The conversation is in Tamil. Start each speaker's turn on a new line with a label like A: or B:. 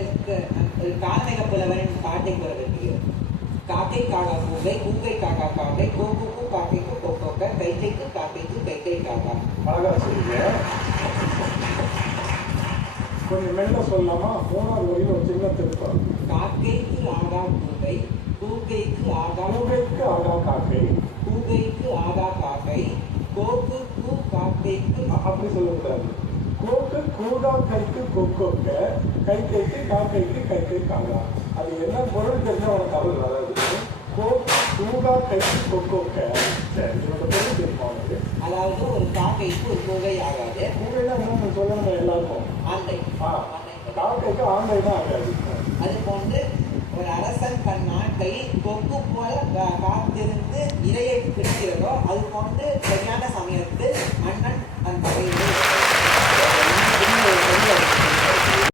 A: புலவனுக்கு ஒரு காரணிக புலவன் பாட்டை புலவன் காக்கை காகா கூகை கூகை காக்கா காக்கை கோகுக்கு காக்கைக்கு கொக்கோக்க கைக்கைக்கு காக்கைக்கு கைக்கை காக்கா
B: அழகா சொல்லுங்க கொஞ்சம் மெல்ல சொல்லலாமா? மூணாவது வரையும் ஒரு சின்ன திருத்தம்
A: காக்கைக்கு ஆகா கூகை கூகைக்கு ஆகா
B: அழுகைக்கு ஆகா காக்கை
A: கூகைக்கு ஆகா காக்கை கோகுக்கு காக்கைக்கு
B: அப்படி சொல்லக்கூடாது. கோக்கு கூடா கைக்கு கொக்கோக்க கை கைக்கு காக்கைக்கு கை கை காக்கா அது என்ன பொருள் தெரிஞ்சா உனக்கு தவறு வராது. கோ கூடா கைக்கு கொக்கோக்க சரி இதோட பொருள் தெரியுமா உனக்கு?
A: அதாவது ஒரு காக்கைக்கு ஒரு கூகை ஆகாது.
B: கூடைனா இன்னொன்று சொல்லணும் எல்லாருக்கும்?
A: ஆந்தை.
B: ஆ காக்கைக்கு ஆண்டை தான் ஆகாது.
A: அது போன்று ஒரு அரசன் தன் நாட்டை கொக்கு போல கா- காத்திருந்து இரையை பிடிக்கிறதோ அது போன்று சரியான சமயத்தில்